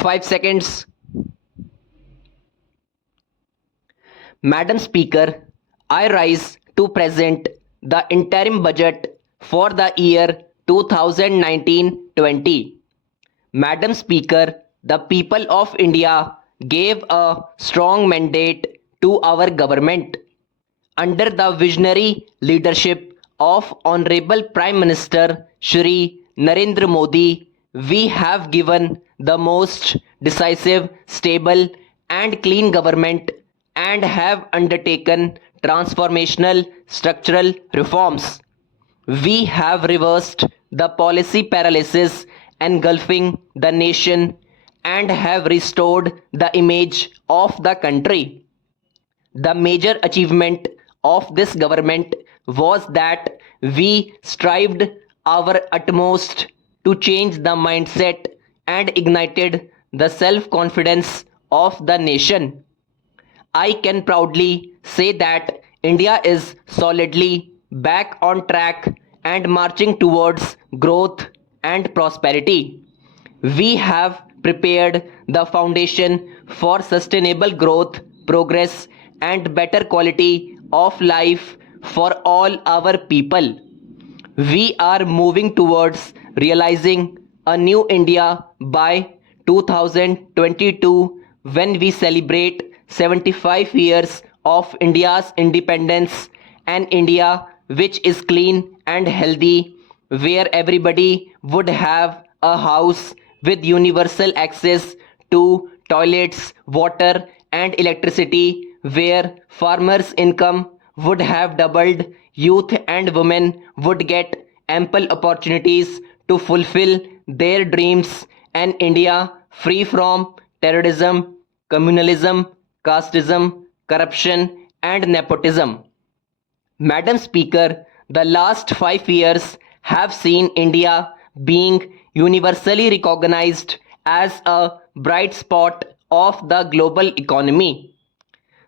5 seconds. Madam Speaker, I rise to present the interim budget for the year 2019-20. Madam Speaker, the people of India gave a strong mandate to our government. Under the visionary leadership of Honorable Prime Minister Shri Narendra Modi, we have given the most decisive, stable, and clean government and have undertaken transformational structural reforms. We have reversed the policy paralysis engulfing the nation and have restored the image of the country. The major achievement of this government was that we strived our utmost to change the mindset and ignited the self confidence of the nation. I can proudly say that India is solidly back on track and marching towards growth and prosperity. We have prepared the foundation for sustainable growth, progress, and better quality of life for all our people. We are moving towards realizing a new India by 2022 when we celebrate 75 years of India's independence, an India which is clean and healthy, where everybody would have a house with universal access to toilets, water, and electricity, where farmers' income would have doubled, youth and women would get ample opportunities to fulfill their dreams, an India free from terrorism, communalism, casteism, corruption, and nepotism. Madam Speaker, the last 5 years have seen India being universally recognized as a bright spot of the global economy.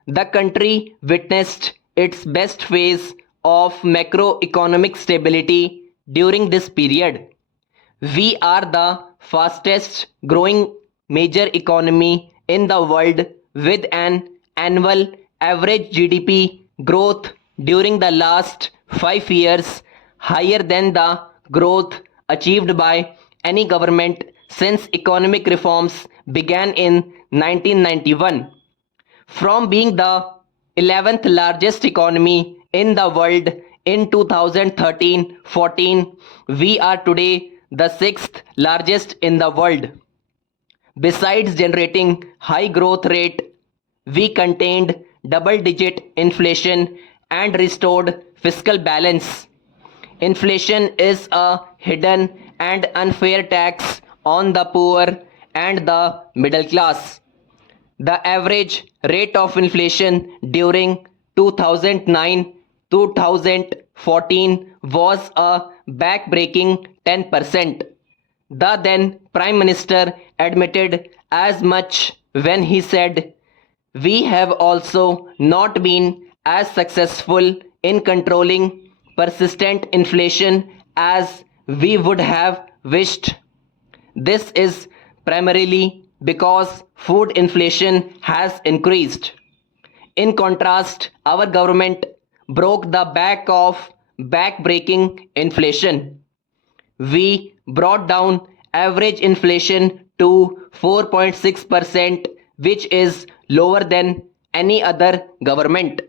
The country witnessed its best phase of macroeconomic stability during this period. We are the fastest growing major economy in the world with an annual average GDP growth during the last 5 years higher than the growth achieved by any government since economic reforms began in 1991. From being the 11th largest economy in the world in 2013-14, we are today the 6th largest in the world. Besides generating high growth rate, we contained double-digit inflation and restored fiscal balance. Inflation is a hidden and unfair tax on the poor and the middle class. The average rate of inflation during 2009-2014 was a back-breaking 10%. The then Prime Minister admitted as much when he said, "We have also not been as successful in controlling persistent inflation as we would have wished. This is primarily because food inflation has increased. In contrast, our government broke the back of back-breaking inflation. We brought down average inflation to 4.6%, which is lower than any other government.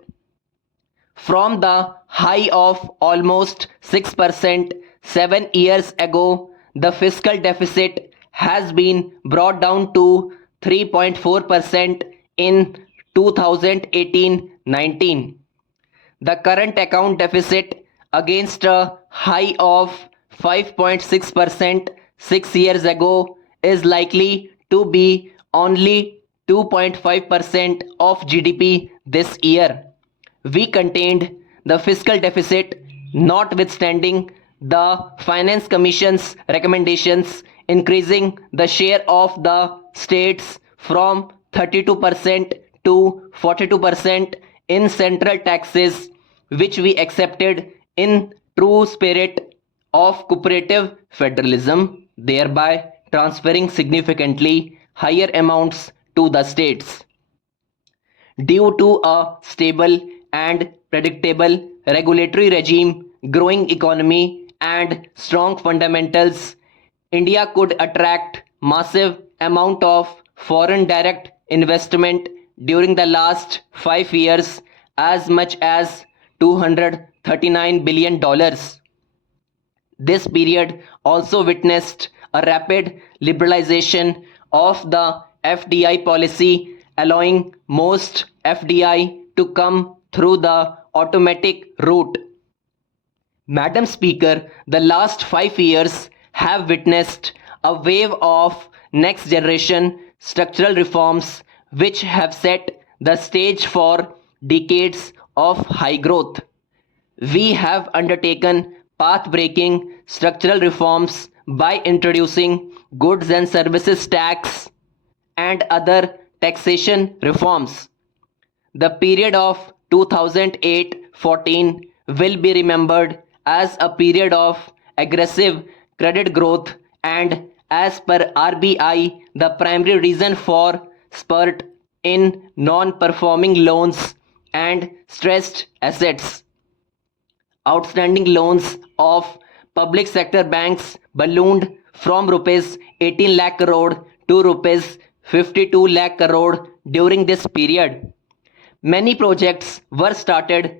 From the high of almost 6% 7 years ago, the fiscal deficit has been brought down to 3.4% in 2018-19. The current account deficit against a high of 5.6% 6 years ago is likely to be only 2.5% of GDP this year. We contained the fiscal deficit notwithstanding the Finance Commission's recommendations, increasing the share of the states from 32% to 42% in central taxes, which we accepted in true spirit of cooperative federalism, thereby transferring significantly higher amounts to the states. Due to a stable and predictable regulatory regime, growing economy, and strong fundamentals, India could attract massive amount of foreign direct investment during the last 5 years, as much as $239 billion. This period also witnessed a rapid liberalization of the FDI policy, allowing most FDI to come through the automatic route. Madam Speaker, the last 5 years have witnessed a wave of next generation structural reforms which have set the stage for decades of high growth. We have undertaken path breaking structural reforms by introducing goods and services tax and other taxation reforms. The period of 2008-14 will be remembered as a period of aggressive credit growth, and as per RBI, the primary reason for spurt in non-performing loans and stressed assets. Outstanding loans of public sector banks ballooned from rupees 18 lakh crore to rupees 52 lakh crore during this period. Many projects were started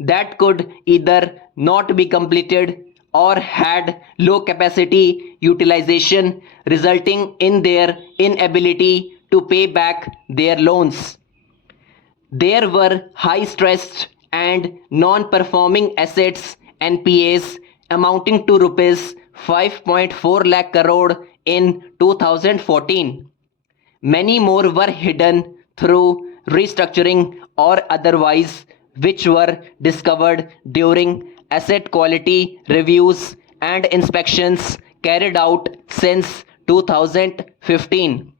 that could either not be completed or had low capacity utilization, resulting in their inability to pay back their loans. There were high stressed and non-performing assets NPAs amounting to rupees 5.4 lakh crore in 2014. Many more were hidden through restructuring or otherwise, which were discovered during asset quality reviews and inspections carried out since 2015.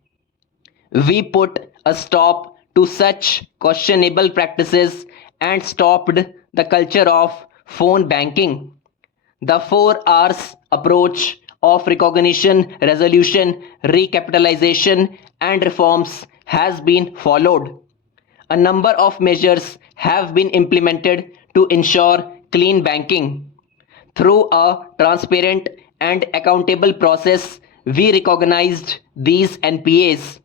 We put a stop to such questionable practices and stopped the culture of phone banking. The 4 Rs approach of recognition, resolution, recapitalization, and reforms has been followed. A number of measures have been implemented to ensure clean banking. Through a transparent and accountable process, we recognized these NPAs.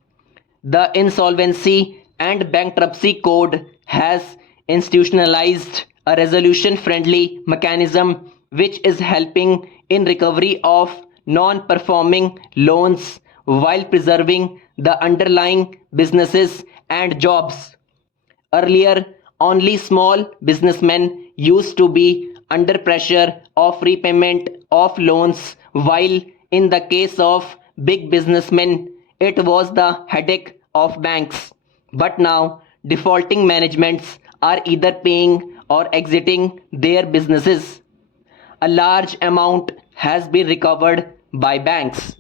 The Insolvency and Bankruptcy Code has institutionalized a resolution friendly mechanism which is helping in recovery of non performing loans while preserving the underlying businesses and jobs. Earlier, only small businessmen used to be under pressure of repayment of loans, while in the case of big businessmen, it was the headache of banks. But now, defaulting managements are either paying or exiting their businesses. A large amount has been recovered by banks.